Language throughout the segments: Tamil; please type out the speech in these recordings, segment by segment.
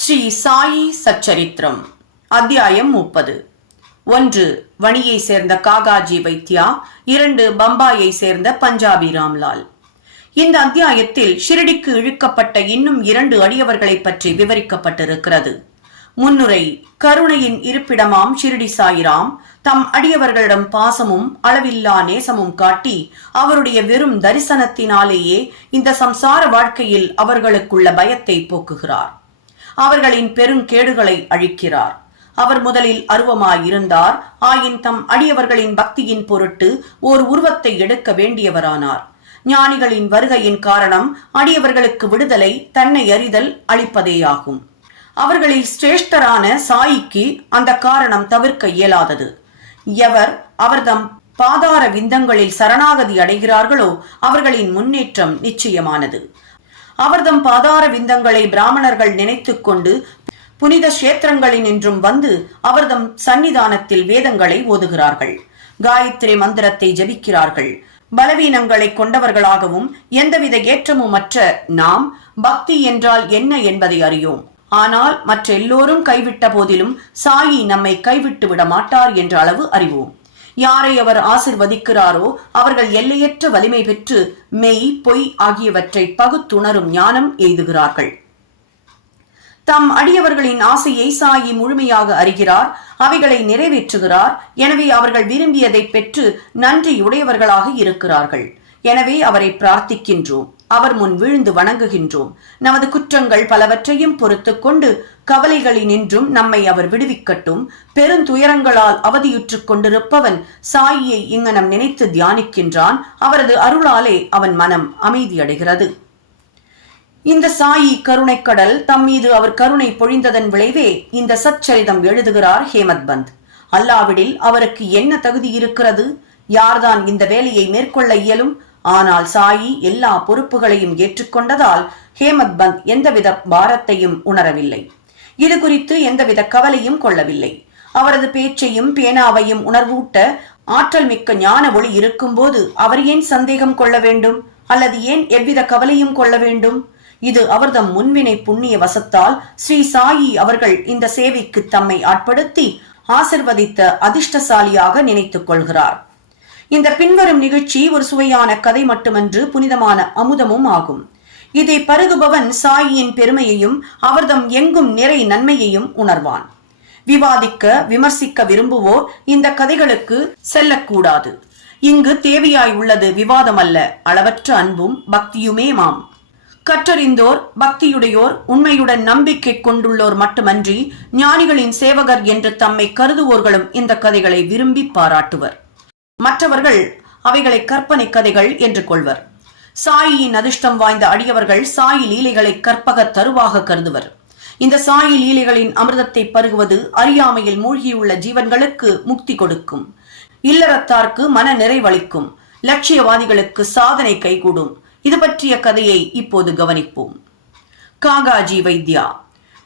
ஸ்ரீ சாயி சச்சரித்திரம் அத்தியாயம் முப்பது. ஒன்று வணியை சேர்ந்த காகாஜி வைத்தியா இரண்டு பம்பாயை சேர்ந்த பஞ்சாபி ராம்லால். இந்த அத்தியாயத்தில் ஷிரடிக்கு இழுக்கப்பட்ட இன்னும் இரண்டு அடியவர்களை பற்றி விவரிக்கப்பட்டிருக்கிறது. முன்னுரை கருணையின் இருப்பிடமாம் ஷிரடி சாயிராம் தம் அடியவர்களிடம் பாசமும் அளவில்லா நேசமும் காட்டி அவருடைய வெறும் தரிசனத்தினாலேயே இந்த சம்சார வாழ்க்கையில் அவர்களுக்குள்ள பயத்தை போக்குகிறார். அவர்களின் பெருங்கேடுகளை அழிக்கிறார். அவர் முதலில் அருவமாயிருந்தார். ஆயின் தம் அடியவர்களின் பக்தியின் பொருட்டு ஓர் உருவத்தை எடுக்க வேண்டியவரானார். ஞானிகளின் வருகையின் காரணம் அடியவர்களுக்கு விடுதலை தன்னை அறிதல் அளிப்பதேயாகும். அவர்களில் சிரேஷ்டரான சாயிக்கு அந்த காரணம் தவிர்க்க இயலாதது. எவர் அவர்தம் பாதார விந்தங்களில் சரணாகதி அடைகிறார்களோ அவர்களின் முன்னேற்றம் நிச்சயமானது. அவர்தம் பாதார விந்தங்களை பிராமணர்கள் நினைத்துக் கொண்டு புனித கஷேத்திரங்களினின்றும் வந்து அவர்தம் சன்னிதானத்தில் வேதங்களை ஓதுகிறார்கள். காயத்ரி மந்திரத்தை ஜபிக்கிறார்கள். பலவீனங்களை கொண்டவர்களாகவும் எந்தவித ஏற்றமுமற்ற நாம் பக்தி என்றால் என்ன என்பதை அறியோம். ஆனால் மற்ற எல்லோரும் கைவிட்ட போதிலும் சாயி நம்மை கைவிட்டு விட மாட்டார் என்ற அளவு அறிவோம். யாரை அவர் ஆசிர்வதிக்கிறாரோ அவர்கள் எல்லையற்ற வலிமை பெற்று மெய் பொய் ஆகியவற்றை பகுத்துணரும் ஞானம் எய்துகிறார்கள். தம் அடியவர்களின் ஆசையை சாயி முழுமையாக அறிகிறார் அவைகளை நிறைவேற்றுகிறார் எனவே அவர்கள் விரும்பியதை பெற்று நன்றியுடையவர்களாக இருக்கிறார்கள். எனவே அவரை பிரார்த்திக்கின்றோம். அவர் முன் விழுந்து வணங்குகின்றோம். நமது குற்றங்கள் பலவற்றையும் பொறுத்து கொண்டு கவலைகளினின்றும் நம்மை அவர் விடுவிக்கட்டும். பெருந்துயரங்களால் அவதியுற்றுக் கொண்டிருப்பவன் சாயியை இங்கனம் நினைத்து தியானிக்கின்றான். அவரது அருளாலே அவன் மனம் அமைதியடைகிறது. இந்த சாயி கருணைக்கடல் தம் மீது அவர் கருணை பொழிந்ததன் விளைவே இந்த சச்சரிதம் எழுதுகிறார் ஹேமத் பந்த். அல்லாவிடில் அவருக்கு என்ன தகுதி இருக்கிறது? யார்தான் இந்த வேலையை மேற்கொள்ள இயலும்? ஆனால் சாயி எல்லா பொறுப்புகளையும் ஏற்றுக்கொண்டதால் ஹேமத் பந்த் எந்தவித பாரத்தையும் உணரவில்லை. இது குறித்து எந்தவித கவலையும் கொள்ளவில்லை. அவரது பேச்சையும் பேனாவையும் உணர்வூட்ட ஆற்றல் மிக்க ஞான ஒளி இருக்கும்போது அவர் ஏன் சந்தேகம் கொள்ள வேண்டும்? அல்லது ஏன் எவ்வித கவலையும் கொள்ள வேண்டும்? இது அவர்தம் முன்வினை புண்ணிய வசத்தால் ஸ்ரீ சாயி அவர்கள் இந்த சேவைக்கு தம்மை ஆட்படுத்தி ஆசிர்வதித்த அதிர்ஷ்டசாலியாக நினைத்துக் கொள்கிறார். இந்த பின்வரும் நிகழ்ச்சி ஒரு சுவையான கதை மட்டுமன்று புனிதமான அமுதமும் ஆகும். இதை பருகுபவன் சாயியின் பெருமையையும் அவர்தம் எங்கும் நிறை நன்மையையும் உணர்வான். விவாதிக்க விமர்சிக்க விரும்புவோர் இந்த கதைகளுக்கு செல்லக்கூடாது. இங்கு தேவையாய் உள்ளது விவாதம் அல்ல அளவற்ற அன்பும் பக்தியுமே மாம். கற்றறிந்தோர் பக்தியுடையோர் உண்மையுடன் நம்பிக்கை கொண்டுள்ளோர் மட்டுமன்றி ஞானிகளின் சேவகர் என்று தம்மை கருதுவோர்களும் இந்த கதைகளை விரும்பி பாராட்டுவர். மற்றவர்கள் அவைகளை கற்பனை கதைகள் என்று கொள்வர். சாயியின் அதிர்ஷ்டம் வாய்ந்த அடியவர்கள் சாயி லீலைகளை கற்பக தருவாக கருதுவர். இந்த சாயி லீலைகளின் அமிர்தத்தை பருகுவது அறியாமையில் மூழ்கியுள்ள ஜீவன்களுக்கு முக்தி கொடுக்கும். இல்லறத்தார்க்கு மன நிறைவளிக்கும். லட்சியவாதிகளுக்கு சாதனை கைகூடும். இது பற்றிய கதையை இப்போது கவனிப்போம். காகாஜி வைத்யா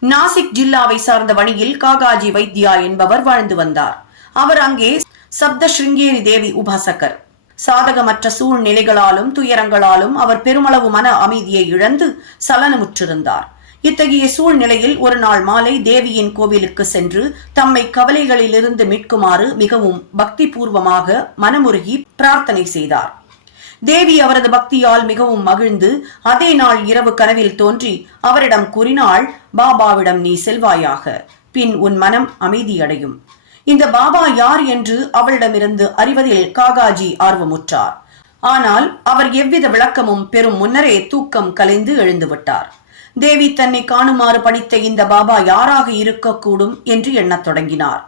நாசிக் ஜில்லாவை சார்ந்த வணியில் காகாஜி வைத்யா என்பவர் வாழ்ந்து வந்தார். அவர் அங்கே சப்த ஸ்ருங்கேரி தேவி உபாசகர். சாதகமற்ற சூழ்நிலைகளாலும் துயரங்களாலும் அவர் பெருமளவு மன அமைதியை இழந்து சலனமுற்றிருந்தார். இத்தகைய சூழ்நிலையில் ஒரு நாள் மாலை தேவியின் கோவிலுக்கு சென்று தம்மை கவலைகளிலிருந்து மீட்குமாறு மிகவும் பக்தி பூர்வமாக மனமுருகி பிரார்த்தனை செய்தார். தேவி அவரது பக்தியால் மிகவும் மகிழ்ந்து அதே நாள் இரவு கனவில் தோன்றி அவரிடம் கூறினாள் பாபாவிடம் நீ செல்வாயாக. பின் உன் மனம் அமைதியடையும். இந்த பாபா யார் என்று அவளிடமிருந்து அறிவதில் காகாஜி ஆர்வமுற்றார். ஆனால் அவர் எவ்வித விளக்கமும் பெறும் முன்னரே தூக்கம் கலைந்து எழுந்துவிட்டார் தேவி தன்னை காணுமாறு படித்த இந்த பாபா யாராக இருக்கக்கூடும் என்று எண்ணத் தொடங்கினார்.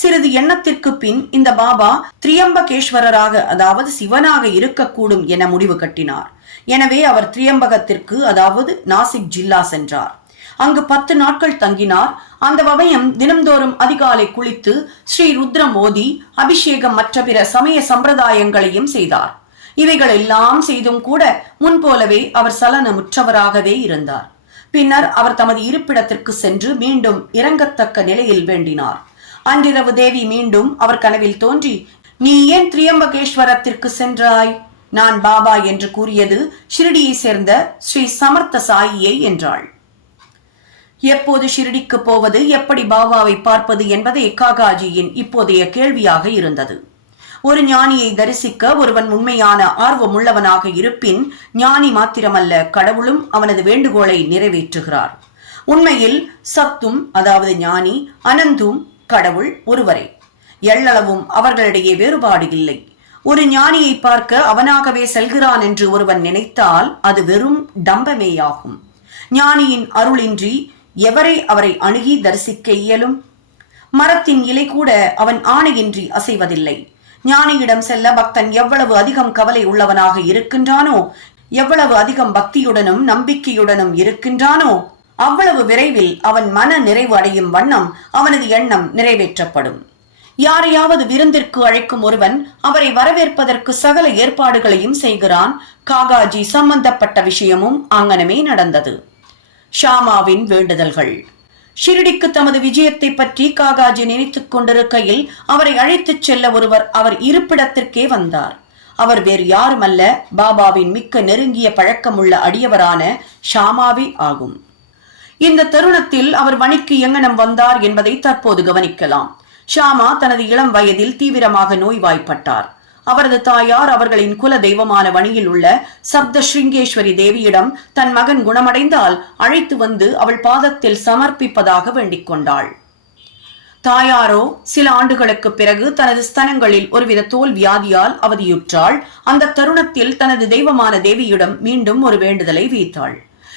சிறிது எண்ணத்திற்கு பின் இந்த பாபா திரியம்பகேஸ்வரராக அதாவது சிவனாக இருக்கக்கூடும் என முடிவு கட்டினார். எனவே அவர் திரியம்பகத்திற்கு அதாவது நாசிக் ஜில்லா சென்றார். அங்கு பத்து நாட்கள் தங்கினார். அந்த வமயம் தினம்தோறும் அதிகாலை குளித்து ஸ்ரீ ருத்ரம் ஓதி அபிஷேகம் மற்ற பிற சமய சம்பிரதாயங்களையும் செய்தார். இவைகள் எல்லாம் செய்தும் கூட முன்போலவே அவர் சலனமுற்றவராகவே இருந்தார். பின்னர் அவர் தமது இருப்பிடத்திற்கு சென்று மீண்டும் இறங்கத்தக்க நிலையில் வேண்டினார். அன்றிரவு தேவி மீண்டும் அவர் கனவில் தோன்றி நீ ஏன் திரியம்பகேஸ்வரத்திற்கு சென்றாய்? நான் பாபா என்று கூறியது ஷிரடியை சேர்ந்த ஸ்ரீ சமர்த்த சாயியை என்றாள். எப்போது ஷிரடிக்கு போவது எப்படி பாபாவை பார்ப்பது என்பதே காகாஜியின் இப்போதைய கேள்வியாக இருந்தது. ஒரு ஞானியை தரிசிக்க ஒருவன் உண்மையான ஆர்வமுள்ளவனாக இருப்பின் ஞானி மாத்திரமல்ல கடவுளும் அவனது வேண்டுகோளை நிறைவேற்றுகிறார். உண்மையில் சத்தும் அதாவது ஞானி அனந்தும் கடவுள் ஒருவரே. எள்ளளவும் அவர்களிடையே வேறுபாடு இல்லை. ஒரு ஞானியை பார்க்க அவனாகவே செல்கிறான் என்று ஒருவன் நினைத்தால் அது வெறும் டம்பமேயாகும். ஞானியின் அருளின்றி எவரை அவரை அணுகி தரிசிக்க இயலும்? மரத்தின் இலை கூட அவன் ஆணையின்றி அசைவதில்லை. ஞானியிடம் செல்ல பக்தன் எவ்வளவு அதிகம் கவலை உள்ளவனாக இருக்கின்றானோ எவ்வளவு அதிகம் பக்தியுடனும் நம்பிக்கையுடனும் இருக்கின்றானோ அவ்வளவு விரைவில் அவன் மன நிறைவு அடையும் வண்ணம் அவனது எண்ணம் நிறைவேற்றப்படும். யாரையாவது விருந்திற்கு அழைக்கும் ஒருவன் அவரை வரவேற்பதற்கு சகல ஏற்பாடுகளையும் செய்கிறான். காகாஜி சம்பந்தப்பட்ட விஷயமும் அங்கனமே நடந்தது. ஷாமாவின் வேண்டுதல்கள். ஷிரடிக்கு தமது விஜயத்தை பற்றி காகாஜி நினைத்துக் கொண்டிருக்கையில் அவரை அழைத்துச் செல்ல ஒருவர் அவர் இருப்பிடத்திற்கே வந்தார். அவர் வேறு யாருமல்ல பாபாவின் மிக்க நெருங்கிய பழக்கமுள்ள அடியவரான ஷாமாவி ஆகும். இந்த தருணத்தில் அவர் வணிக்கு எங்கனம் வந்தார் என்பதை தற்போது கவனிக்கலாம். ஷாமா தனது இளம் வயதில் தீவிரமாக நோய்வாய்ப்பட்டார். அவரது தாயார் அவர்களின் குல தெய்வமான வணியில் உள்ள சப்த ஸ்ருங்கேஸ்வரி தேவியிடம் தன் மகன் குணமடைந்தால் அழைத்து வந்து அவள் பாதத்தில் சமர்ப்பிப்பதாக வேண்டிக் கொண்டாள். தாயாரோ சில ஆண்டுகளுக்கு பிறகு தனது ஸ்தனங்களில் ஒருவித தோல் வியாதியால் அவதியுற்றாள். அந்த தருணத்தில் தனது தெய்வமான தேவியிடம் மீண்டும் ஒரு வேண்டுதலை வைத்தாள்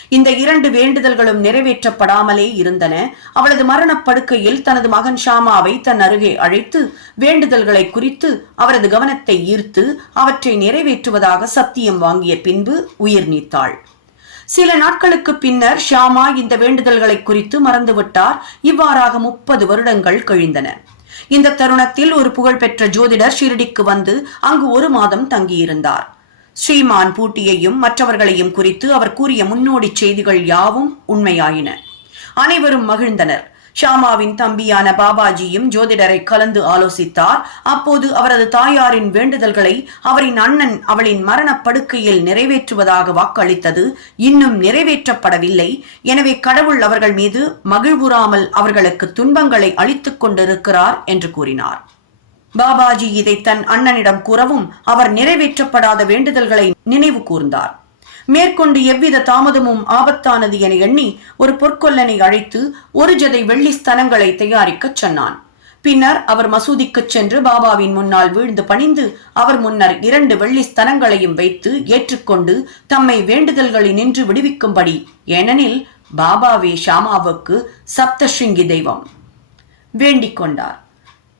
இந்த இரண்டு வேண்டுதல்களும் நிறைவேற்றப்படாமலே இருந்தன. அவளது மரணப்படுக்கையில் தனது மகன் ஷாமாவை தன் அருகே அழைத்து வேண்டுதல்களை குறித்து அவரது கவனத்தை ஈர்த்து அவற்றை நிறைவேற்றுவதாக சத்தியம் வாங்கிய பின்பு உயிர் நீத்தாள். சில நாட்களுக்கு பின்னர் ஷாமா இந்த வேண்டுதல்களை குறித்து மறந்துவிட்டார். இவ்வாறாக முப்பது வருடங்கள் கழிந்தன. இந்த தருணத்தில் ஒரு புகழ்பெற்ற ஜோதிடர் ஷிரடிக்கு வந்து அங்கு ஒரு மாதம் தங்கியிருந்தார். ஸ்ரீமான் பூட்டியையும் மற்றவர்களையும் குறித்து அவர் கூறிய முன்னோடி செய்திகள் யாவும் உண்மையாயின. அனைவரும் மகிழ்ந்தனர். ஷாமாவின் தம்பியான பாபாஜியும் ஜோதிடரை கலந்து ஆலோசித்தார். அப்போது அவரது தாயாரின் வேண்டுதல்களை அவரின் அண்ணன் அவளின் மரணப்படுக்கையில் நிறைவேற்றுவதாக வாக்களித்தது இன்னும் நிறைவேற்றப்படவில்லை. எனவே கடவுள் அவர்கள் மீது மகிழ்வுறாமல் அவர்களுக்கு துன்பங்களை அளித்துக் கொண்டிருக்கிறார் என்று கூறினார். பாபாஜி இதை தன் அண்ணனிடம் கூறவும் அவர் நிறைவேற்றப்படாத வேண்டுதல்களை நினைவு கூர்ந்தார். மேற்கொண்டு எவ்வித தாமதமும் ஆபத்தானது என எண்ணி ஒரு பொற்கொல்லனை அழைத்து ஒரு ஜதை வெள்ளி ஸ்தனங்களை தயாரிக்கச் சொன்னான். பின்னர் அவர் மசூதிக்குச் சென்று பாபாவின் முன்னால் வீழ்ந்து பணிந்து அவர் முன்னர் இரண்டு வெள்ளி ஸ்தனங்களையும் வைத்து ஏற்றுக்கொண்டு தம்மை வேண்டுதல்களை நின்று விடுவிக்கும்படி ஏனெனில் பாபாவே ஷாமாவுக்கு சப்தஷிங்கி தெய்வம். வேண்டிக் கொண்டார்.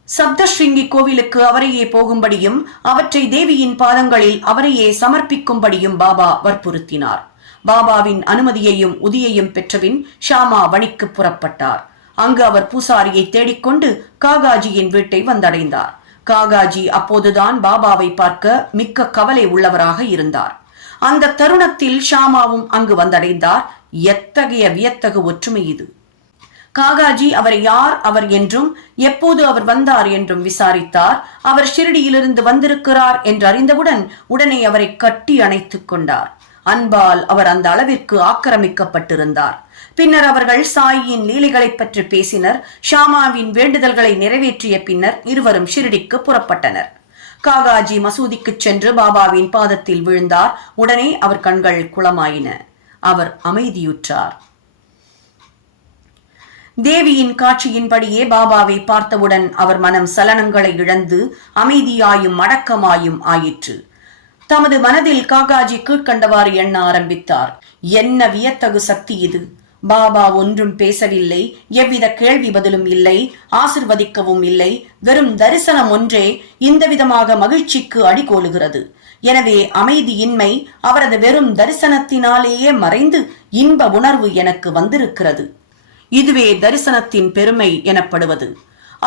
சப்தஸ்ருங்கி கோவிலுக்கு அவரையே போகும்படியும் அவற்றை தேவியின் பாதங்களில் அவரையே சமர்ப்பிக்கும்படியும் பாபா வற்புறுத்தினார். பாபாவின் அனுமதியையும் உதியையும் பெற்றபின் ஷாமா வணிக்கு புறப்பட்டார். அங்கு அவர் பூசாரியை தேடிக்கொண்டு காகாஜியின் வீட்டை வந்தடைந்தார். காகாஜி அப்போதுதான் பாபாவை பார்க்க மிக்க கவலை உள்ளவராக இருந்தார். அந்த தருணத்தில் ஷாமாவும் அங்கு வந்தடைந்தார். எத்தகைய வியத்தகு ஒற்றுமை இது! காகாஜி அவரை யார் அவர் என்றும் எப்போது அவர் வந்தார் என்றும் விசாரித்தார். அவர் ஷிரடியிலிருந்து வந்திருக்கிறார் என்று அறிந்தவுடன் உடனே அவரை கட்டி அணைத்துக் கொண்டார். அன்பால் அவர் அந்த அளவிற்கு ஆக்கிரமிக்கப்பட்டிருந்தார். பின்னர் அவர்கள் சாயியின் லீலைகளை பற்றி பேசினர். ஷாமாவின் வேண்டுதல்களை நிறைவேற்றிய பின்னர் இருவரும் ஷிரடிக்கு புறப்பட்டனர். காகாஜி மசூதிக்கு சென்று பாபாவின் பாதத்தில் விழுந்தார். உடனே அவர் கண்கள் குளமாயின. அவர் அமைதியுற்றார். தேவியின் காட்சியின்படியே பாபாவை பார்த்தவுடன் அவர் மனம் சலனங்களை இழந்து அமைதியாயும் அடக்கமாயும் ஆயிற்று. தமது மனதில் காகாஜி கீழ்கண்டவாறு எண்ண ஆரம்பித்தார். என்ன வியத்தகு சக்தி இது? பாபா ஒன்றும் பேசவில்லை. எவ்வித கேள்வி பதிலும் இல்லை. ஆசிர்வதிக்கவும் இல்லை. வெறும் தரிசனம் ஒன்றே இந்த விதமாக மகிழ்ச்சிக்கு அடிகோலுகிறது. எனவே அமைதியின்மை அவரது வெறும் தரிசனத்தினாலேயே மறைந்து இன்ப உணர்வு எனக்கு வந்திருக்கிறது. இதுவே தரிசனத்தின் பெருமை எனப்படுவது.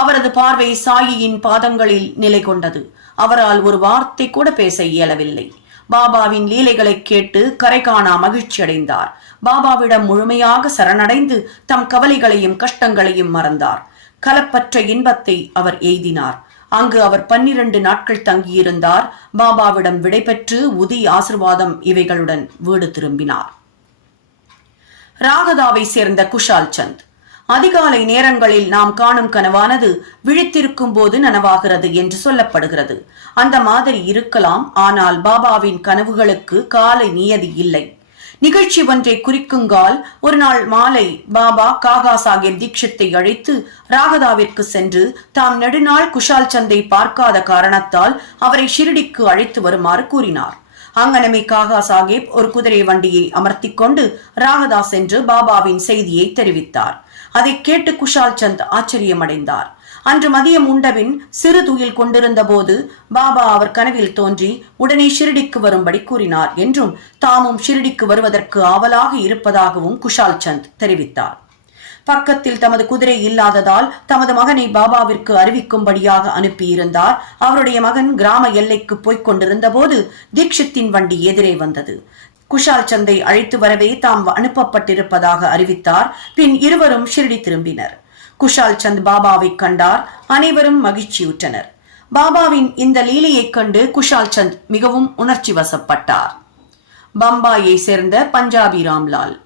அவரது பார்வை சாயியின் பாதங்களில் நிலை கொண்டது. அவரால் ஒரு வார்த்தை கூட பேச இயலவில்லை. பாபாவின் லீலைகளை கேட்டு கரை காணா மகிழ்ச்சி அடைந்தார் பாபாவிடம் முழுமையாக சரணடைந்து தம் கவலைகளையும் கஷ்டங்களையும் மறந்தார். கலப்பற்ற இன்பத்தை அவர் எய்தினார். அங்கு அவர் பன்னிரண்டு நாட்கள் தங்கியிருந்தார். பாபாவிடம் விடைபெற்று உதி ஆசிர்வாதம் இவைகளுடன் வீடு திரும்பினார். ராகதாவை சேர்ந்த குஷால் சந்த். அதிகாலை நேரங்களில் நாம் காணும் கனவானது விழித்திருக்கும் போது நனவாகிறது என்று சொல்லப்படுகிறது. அந்த மாதிரி இருக்கலாம் ஆனால் பாபாவின் கனவுகளுக்கு காலை நியதி இல்லை. நிகழ்ச்சி ஒன்றை குறிக்குங்கால் ஒரு நாள் மாலை பாபா காகா சாஹேப் தீட்சித்தை அழைத்து ராகதாவிற்கு சென்று தாம் நெடுநாள் குஷால் சந்தை பார்க்காத காரணத்தால் அவரை ஷிரடிக்கு அழைத்து வருமாறு கூறினார். அங்கனமே காகா சாஹேப் ஒரு குதிரை வண்டியை அமர்த்தி கொண்டு ராகதாஸ் என்று பாபாவின் செய்தியை தெரிவித்தார். அதை கேட்டு குஷால் சந்த் ஆச்சரியமடைந்தார். அன்று மதியம் உண்டபின் சிறு துயில் கொண்டிருந்த போது பாபா அவர் கனவில் தோன்றி உடனே ஷிரடிக்கு வரும்படி கூறினார் என்றும் தாமும் ஷிரடிக்கு வருவதற்கு ஆவலாக இருப்பதாகவும் குஷால் சந்த் தெரிவித்தார். பக்கத்தில் தமது குதிரை இல்லாததால் தமது மகனை பாபாவிற்கு அறிவிக்கும்படியாக அனுப்பியிருந்தார். அவருடைய மகன் கிராம எல்லைக்கு போய்க் கொண்டிருந்த போது தீக்ஷித்தின் வண்டி எதிரே வந்தது. குஷால் சந்தை அழைத்து வரவே தாம் அனுப்பப்பட்டிருப்பதாக அறிவித்தார். பின் இருவரும் ஷிரடி திரும்பினர். குஷால் சந்த் பாபாவை கண்டார். அனைவரும் மகிழ்ச்சியுற்றனர். பாபாவின் இந்த லீலையைக் கண்டு குஷால் சந்த் மிகவும் உணர்ச்சி வசப்பட்டார். பம்பாயை சேர்ந்த பஞ்சாபி ராம்லால்.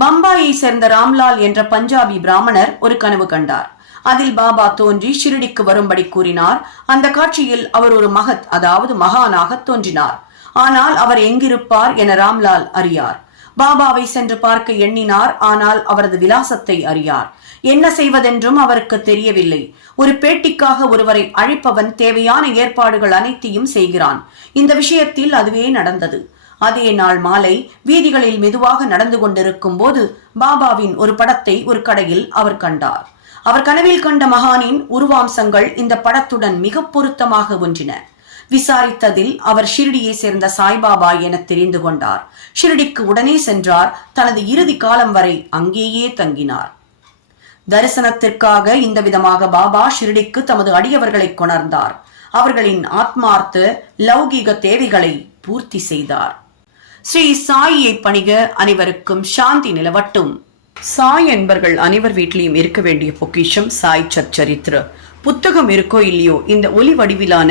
பம்பாயை சேர்ந்த ராம்லால் என்ற பஞ்சாபி பிராமணர் ஒரு கனவு கண்டார். அதில் பாபா தோன்றி ஷிரடிக்கு வரும்படி கூறினார். அந்த காட்சியில் அவர் ஒரு மகத் அதாவது மகானாக தோன்றினார். ஆனால் அவர் எங்கிருப்பார் என ராம்லால் அறியார். பாபாவை சென்று பார்க்க எண்ணினார் ஆனால் அவரது விலாசத்தை அறியார். என்ன செய்வதென்றும் அவருக்கு தெரியவில்லை. ஒரு பேட்டிக்காக ஒருவரை அழைப்பவன் தேவையான ஏற்பாடுகள் அனைத்தையும் செய்கிறான். இந்த விஷயத்தில் அதுவே நடந்தது. அதே நாள் மாலை வீதிகளில் மெதுவாக நடந்து கொண்டிருக்கும் போது பாபாவின் ஒரு படத்தை ஒரு கடையில் அவர் கண்டார். அவர் கனவில் கண்ட மகானின் உருவாம்சங்கள் இந்த படத்துடன் மிக பொருத்தமாக ஒன்றின. விசாரித்ததில் அவர் ஷிரடியை சேர்ந்த சாய்பாபா என தெரிந்து கொண்டார். ஷிரடிக்கு உடனே சென்றார். தனது இறுதி காலம் வரை அங்கேயே தங்கினார். தரிசனத்திற்காக இந்த விதமாக பாபா ஷிரடிக்கு தமது அடியவர்களை கொணர்ந்தார். அவர்களின் ஆத்மார்த்த லௌகீக தேவைகளை பூர்த்தி செய்தார். ஸ்ரீ சாயியை பணிக அனைவருக்கும் சாந்தி நிலவட்டும். சாய் என்பர்கள் அனைவர் வீட்டிலையும் இருக்க வேண்டிய பொக்கிஷம் சாய் சச்சரித்திர. புத்தகம் இருக்கோ இல்லையோ இந்த ஒலி வடிவிலான